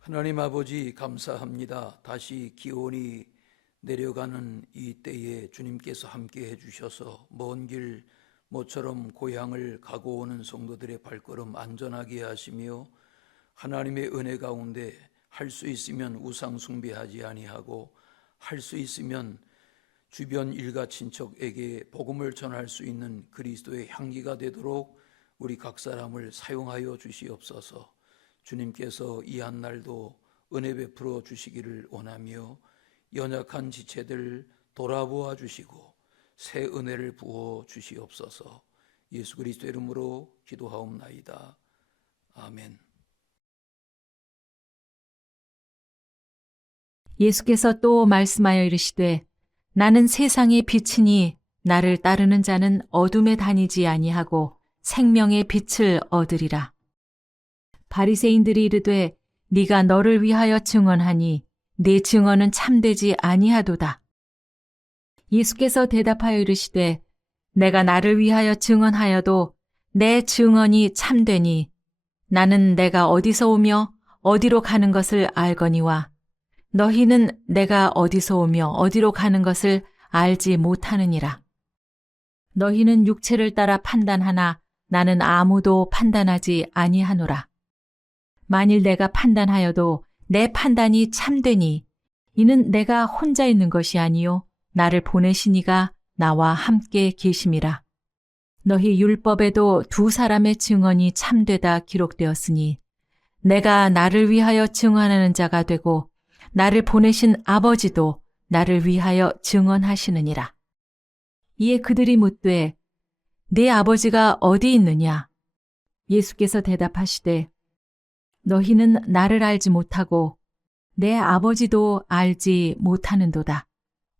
하나님 아버지 감사합니다. 다시 기온이 내려가는 이 때에 주님께서 함께 해주셔서 먼 길 모처럼 고향을 가고 오는 성도들의 발걸음 안전하게 하시며 하나님의 은혜 가운데 할 수 있으면 우상 숭배하지 아니하고 할 수 있으면 주변 일가 친척에게 복음을 전할 수 있는 그리스도의 향기가 되도록 우리 각 사람을 사용하여 주시옵소서. 주님께서 이 한 날도 은혜 베풀어 주시기를 원하며 연약한 지체들 돌아보아 주시고 새 은혜를 부어 주시옵소서. 예수 그리스도 이름으로 기도하옵나이다. 아멘. 예수께서 또 말씀하여 이르시되 나는 세상의 빛이니 나를 따르는 자는 어둠에 다니지 아니하고 생명의 빛을 얻으리라. 바리새인들이 이르되 네가 너를 위하여 증언하니 네 증언은 참되지 아니하도다. 예수께서 대답하여 이르시되 내가 나를 위하여 증언하여도 내 증언이 참되니 나는 내가 어디서 오며 어디로 가는 것을 알거니와 너희는 내가 어디서 오며 어디로 가는 것을 알지 못하느니라. 너희는 육체를 따라 판단하나 나는 아무도 판단하지 아니하노라. 만일 내가 판단하여도 내 판단이 참되니 이는 내가 혼자 있는 것이 아니요 나를 보내신 이가 나와 함께 계심이라. 너희 율법에도 두 사람의 증언이 참되다 기록되었으니 내가 나를 위하여 증언하는 자가 되고 나를 보내신 아버지도 나를 위하여 증언하시느니라. 이에 그들이 묻되 네 아버지가 어디 있느냐? 예수께서 대답하시되 너희는 나를 알지 못하고 내 아버지도 알지 못하는도다.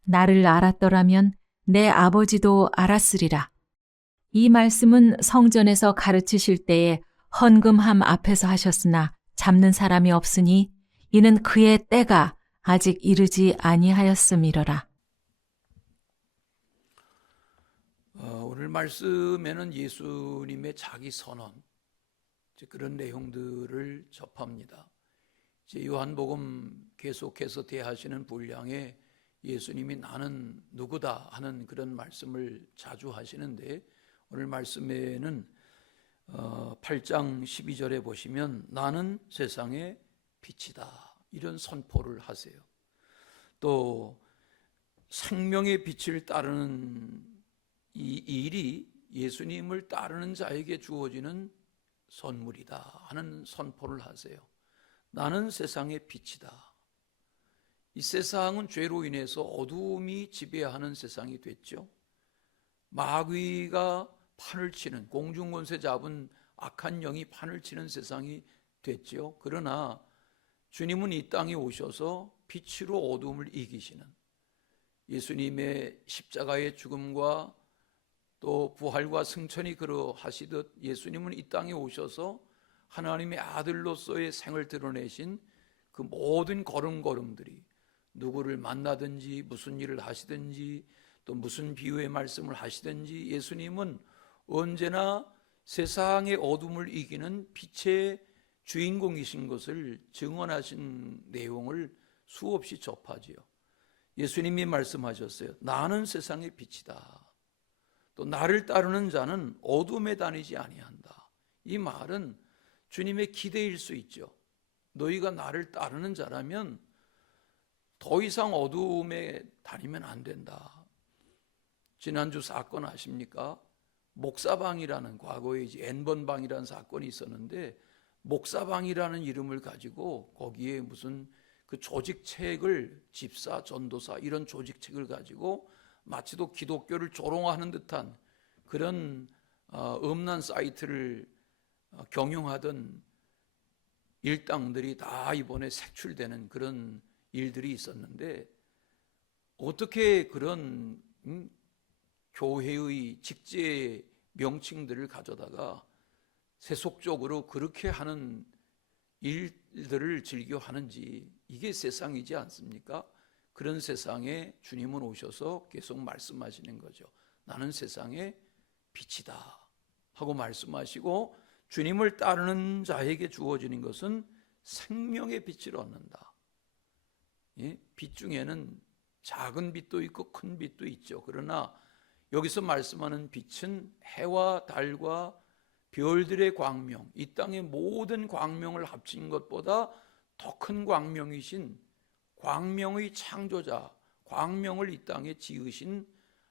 나를 알았더라면 내 아버지도 알았으리라. 이 말씀은 성전에서 가르치실 때에 헌금함 앞에서 하셨으나 잡는 사람이 없으니 이는 그의 때가 아직 이르지 아니하였음이러라. 오늘 말씀에는 예수님의 자기 선언, 그런 내용들을 접합니다. 요한복음 계속해서 대하시는 분량에 예수님이 나는 누구다 하는 그런 말씀을 자주 하시는데 오늘 말씀에는 8장 12절에 보시면 나는 세상의 빛이다 이런 선포를 하세요. 또 생명의 빛을 따르는 이 일이 예수님을 따르는 자에게 주어지는 선물이다 하는 선포를 하세요. 나는 세상의 빛이다. 이 세상은 죄로 인해서 어두움이 지배하는 세상이 됐죠. 마귀가 판을 치는, 공중권세 잡은 악한 영이 판을 치는 세상이 됐죠. 그러나 주님은 이 땅에 오셔서 빛으로 어두움을 이기시는, 예수님의 십자가의 죽음과 또 부활과 승천이 그러하시듯 예수님은 이 땅에 오셔서 하나님의 아들로서의 생을 드러내신 그 모든 걸음걸음들이, 누구를 만나든지 무슨 일을 하시든지 또 무슨 비유의 말씀을 하시든지 예수님은 언제나 세상의 어둠을 이기는 빛의 주인공이신 것을 증언하신 내용을 수없이 접하지요. 예수님이 말씀하셨어요. 나는 세상의 빛이다. 또 나를 따르는 자는 어둠에 다니지 아니한다. 이 말은 주님의 기대일 수 있죠. 너희가 나를 따르는 자라면 더 이상 어둠에 다니면 안 된다. 지난주 사건 아십니까? 목사방이라는, 과거에 이제 N번방이라는 사건이 있었는데 목사방이라는 이름을 가지고 거기에 무슨 그 조직책을, 집사, 전도사 이런 조직책을 가지고 마치도 기독교를 조롱하는 듯한 그런 음란 사이트를 경영하던 일당들이 다 이번에 색출되는 그런 일들이 있었는데, 어떻게 그런 교회의 직제 명칭들을 가져다가 세속적으로 그렇게 하는 일들을 즐겨 하는지, 이게 세상이지 않습니까? 그런 세상에 주님은 오셔서 계속 말씀하시는 거죠. 나는 세상의 빛이다 하고 말씀하시고, 주님을 따르는 자에게 주어지는 것은 생명의 빛을 얻는다. 빛 중에는 작은 빛도 있고 큰 빛도 있죠. 그러나 여기서 말씀하는 빛은 해와 달과 별들의 광명, 이 땅의 모든 광명을 합친 것보다 더 큰 광명이신, 광명의 창조자, 광명을 이 땅에 지으신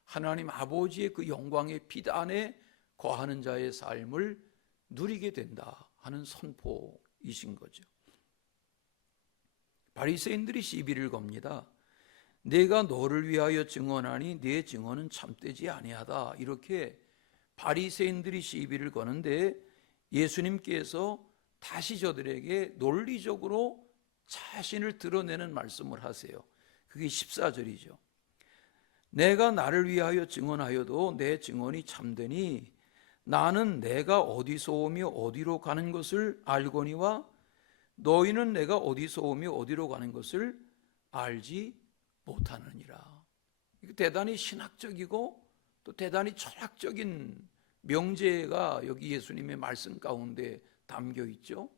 하나님 아버지의 그 영광의 빛 안에 거하는 자의 삶을 누리게 된다 하는 선포이신 거죠. 바리새인들이 시비를 겁니다. 내가 너를 위하여 증언하니 네 증언은 참되지 아니하다. 이렇게 바리새인들이 시비를 거는데 예수님께서 다시 저들에게 논리적으로 자신을 드러내는 말씀을 하세요. 그게 14절이죠. 내가 나를 위하여 증언하여도 내 증언이 참되니 나는 내가 어디서 오며 어디로 가는 것을 알거니와 너희는 내가 어디서 오며 어디로 가는 것을 알지 못하느니라. 대단히 신학적이고 또 대단히 철학적인 명제가 여기 예수님의 말씀 가운데 담겨 있죠.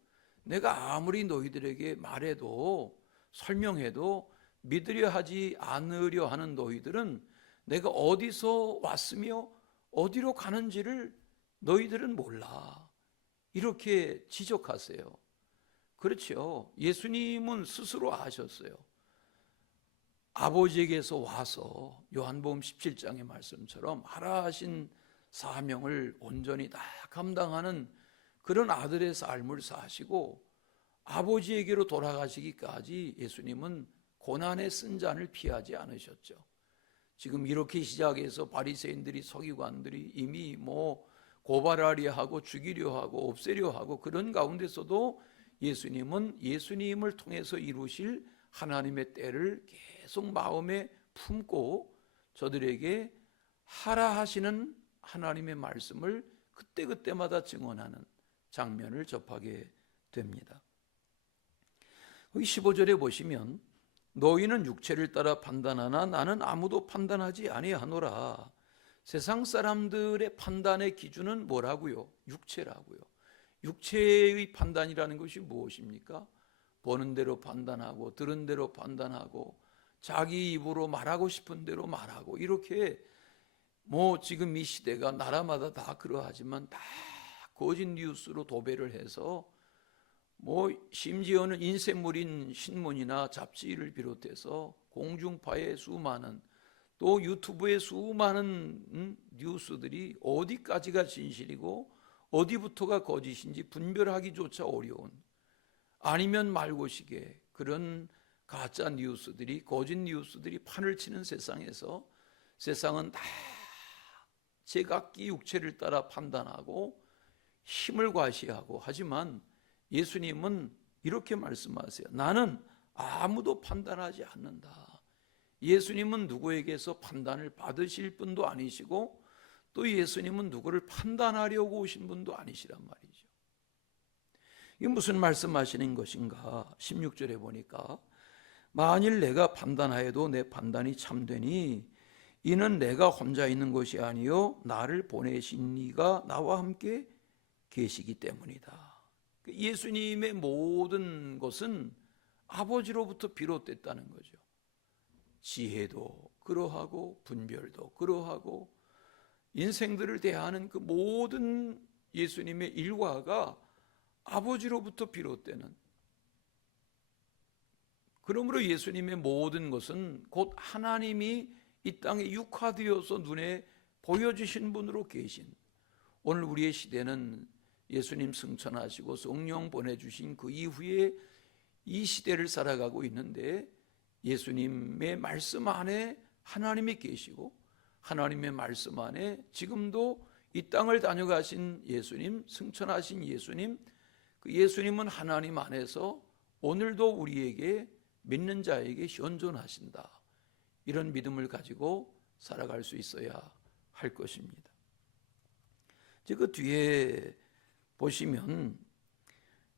내가 아무리 너희들에게 말해도 설명해도 믿으려 하지 않으려 하는 너희들은 내가 어디서 왔으며 어디로 가는지를 너희들은 몰라. 이렇게 지적하세요. 그렇죠. 예수님은 스스로 아셨어요. 아버지에게서 와서 요한복음 17장의 말씀처럼 하라 하신 사명을 온전히 다 감당하는 그런 아들의 삶을 사시고 아버지에게로 돌아가시기까지 예수님은 고난의 쓴잔을 피하지 않으셨죠. 지금 이렇게 시작해서 바리새인들이 서기관들이 이미 고발하려 하고 죽이려 하고 없애려 하고 그런 가운데서도 예수님은 예수님을 통해서 이루실 하나님의 때를 계속 마음에 품고 저들에게 하라 하시는 하나님의 말씀을 그때그때마다 증언하는 장면을 접하게 됩니다. 15절에 보시면 너희는 육체를 따라 판단하나 나는 아무도 판단하지 아니하노라. 세상 사람들의 판단의 기준은 뭐라고요? 육체라고요. 육체의 판단이라는 것이 무엇입니까? 보는 대로 판단하고 들은 대로 판단하고 자기 입으로 말하고 싶은 대로 말하고 이렇게 지금 이 시대가 나라마다 다 그러하지만 다 거짓 뉴스로 도배를 해서 심지어는 인쇄물인 신문이나 잡지를 비롯해서 공중파의 수많은 또 유튜브의 수많은 뉴스들이 어디까지가 진실이고 어디부터가 거짓인지 분별하기조차 어려운 아니면 말고식의 그런 가짜 뉴스들이 거짓 뉴스들이 판을 치는 세상에서 세상은 다 제각기 육체를 따라 판단하고 힘을 과시하고 하지만 예수님은 이렇게 말씀하세요. 나는 아무도 판단하지 않는다. 예수님은 누구에게서 판단을 받으실 분도 아니시고 또 예수님은 누구를 판단하려고 오신 분도 아니시란 말이죠. 이게 무슨 말씀하시는 것인가? 16절에 보니까 만일 내가 판단하여도 내 판단이 참되니 이는 내가 혼자 있는 것이 아니요 나를 보내신 이가 나와 함께 계시기 때문이다. 예수님의 모든 것은 아버지로부터 비롯됐다는 거죠. 지혜도 그러하고 분별도 그러하고 인생들을 대하는 그 모든 예수님의 일과가 아버지로부터 비롯되는, 그러므로 예수님의 모든 것은 곧 하나님이 이 땅에 육화되어서 눈에 보여주신 분으로 계신, 오늘 우리의 시대는 예수님 승천하시고 성령 보내주신 그 이후에 이 시대를 살아가고 있는데 예수님의 말씀 안에 하나님이 계시고 하나님의 말씀 안에 지금도 이 땅을 다녀가신 예수님, 승천하신 예수님, 그 예수님은 하나님 안에서 오늘도 우리에게 믿는 자에게 현존하신다. 이런 믿음을 가지고 살아갈 수 있어야 할 것입니다. 그 뒤에 보시면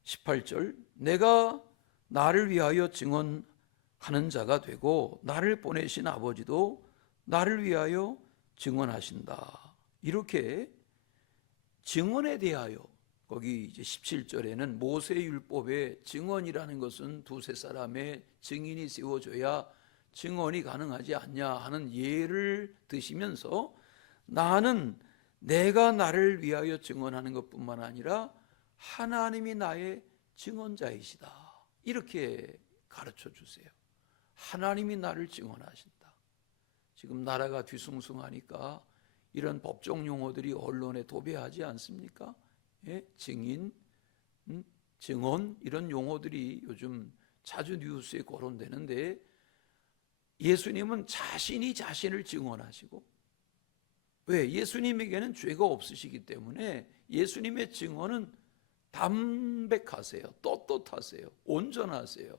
18절 내가 나를 위하여 증언하는 자가 되고 나를 보내신 아버지도 나를 위하여 증언하신다. 이렇게 증언에 대하여, 거기 이제 17절에는 모세율법의 증언이라는 것은 두세 사람의 증인이 세워져야 증언이 가능하지 않냐 하는 예를 드시면서 나는 내가 나를 위하여 증언하는 것뿐만 아니라 하나님이 나의 증언자이시다. 이렇게 가르쳐 주세요. 하나님이 나를 증언하신다. 지금 나라가 뒤숭숭하니까 이런 법정 용어들이 언론에 도배하지 않습니까? 예? 증인, 증언 이런 용어들이 요즘 자주 뉴스에 거론되는데 예수님은 자신이 자신을 증언하시고, 왜? 예수님에게는 죄가 없으시기 때문에 예수님의 증언은 담백하세요. 떳떳하세요. 온전하세요.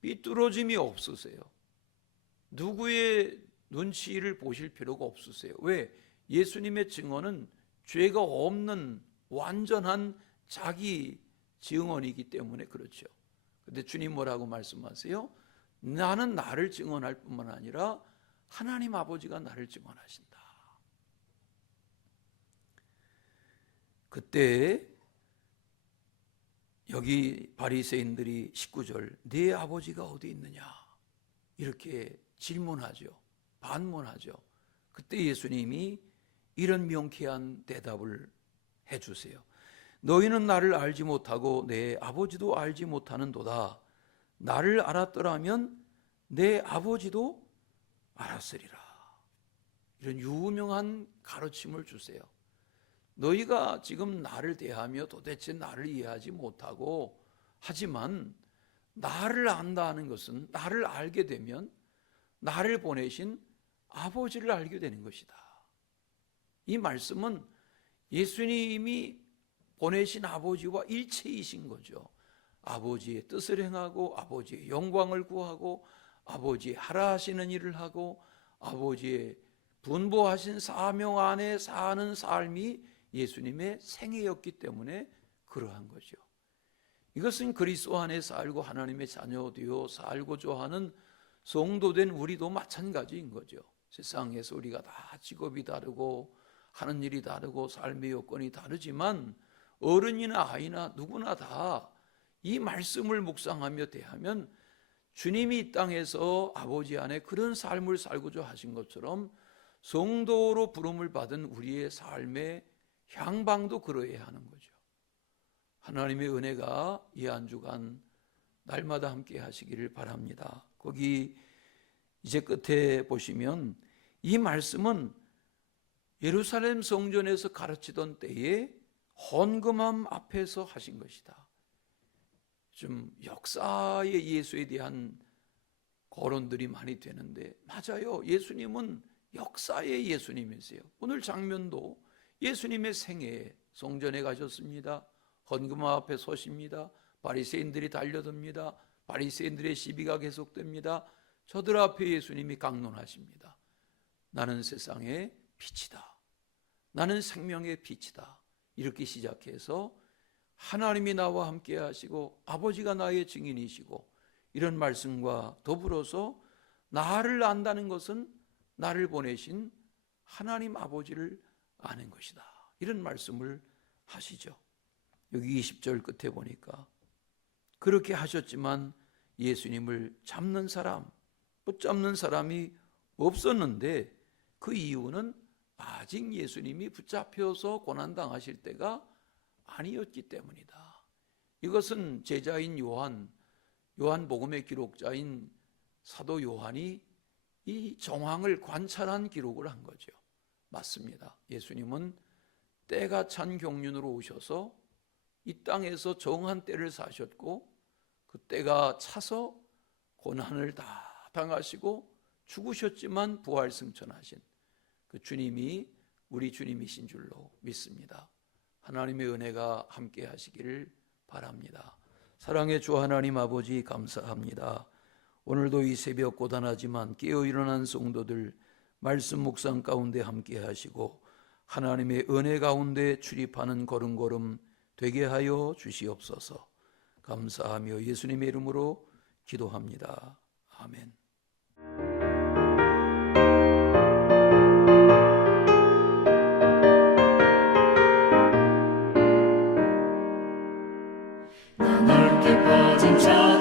삐뚤어짐이 없으세요. 누구의 눈치를 보실 필요가 없으세요. 왜? 예수님의 증언은 죄가 없는 완전한 자기 증언이기 때문에 그렇죠. 근데 주님 뭐라고 말씀하세요? 나는 나를 증언할 뿐만 아니라 하나님 아버지가 나를 증언하신다. 그때 여기 바리새인들이 19절 네 아버지가 어디 있느냐 이렇게 질문하죠. 반문하죠. 그때 예수님이 이런 명쾌한 대답을 해주세요. 너희는 나를 알지 못하고 내 아버지도 알지 못하는도다. 나를 알았더라면 내 아버지도 알았으리라. 이런 유명한 가르침을 주세요. 너희가 지금 나를 대하며 도대체 나를 이해하지 못하고 하지만 나를 안다는 것은 나를 알게 되면 나를 보내신 아버지를 알게 되는 것이다. 이 말씀은 예수님이 보내신 아버지와 일체이신 거죠. 아버지의 뜻을 행하고 아버지의 영광을 구하고 아버지의 하라 하시는 일을 하고 아버지의 분보하신 사명 안에 사는 삶이 예수님의 생애였기 때문에 그러한 거죠. 이것은 그리스도 안에 살고 하나님의 자녀 되어 살고자 하는 성도된 우리도 마찬가지인 거죠. 세상에서 우리가 다 직업이 다르고 하는 일이 다르고 삶의 여건이 다르지만 어른이나 아이나 누구나 다 이 말씀을 묵상하며 대하면 주님이 이 땅에서 아버지 안에 그런 삶을 살고자 하신 것처럼 성도로 부름을 받은 우리의 삶의 향방도 그러해야 하는 거죠. 하나님의 은혜가 이 한 주간 날마다 함께 하시기를 바랍니다. 거기 이제 끝에 보시면 이 말씀은 예루살렘 성전에서 가르치던 때에 헌금함 앞에서 하신 것이다. 좀 역사의 예수에 대한 거론들이 많이 되는데 맞아요. 예수님은 역사의 예수님이세요. 오늘 장면도 예수님의 생애에 성전에 가셨습니다. 헌금함 앞에 서십니다. 바리새인들이 달려듭니다. 바리새인들의 시비가 계속됩니다. 저들 앞에 예수님이 강론하십니다. 나는 세상의 빛이다. 나는 생명의 빛이다. 이렇게 시작해서 하나님이 나와 함께 하시고 아버지가 나의 증인이시고 이런 말씀과 더불어서 나를 안다는 것은 나를 보내신 하나님 아버지를 아는 것이다. 이런 말씀을 하시죠. 여기 20절 끝에 보니까 그렇게 하셨지만 예수님을 잡는 사람, 붙잡는 사람이 없었는데 그 이유는 아직 예수님이 붙잡혀서 고난당하실 때가 아니었기 때문이다. 이것은 제자인 요한복음의 기록자인 사도 요한이 이 정황을 관찰한 기록을 한 거죠. 맞습니다. 예수님은 때가 찬 경륜으로 오셔서 이 땅에서 정한 때를 사셨고 그 때가 차서 고난을 다 당하시고 죽으셨지만 부활승천하신 그 주님이 우리 주님이신 줄로 믿습니다. 하나님의 은혜가 함께 하시기를 바랍니다. 사랑의 주 하나님 아버지 감사합니다. 오늘도 이 새벽 고단하지만 깨어 일어난 성도들 말씀 묵상 가운데 함께 하시고 하나님의 은혜 가운데 출입하는 걸음걸음 되게 하여 주시옵소서. 감사하며 예수님의 이름으로 기도합니다. 아멘. 넓게 퍼진 저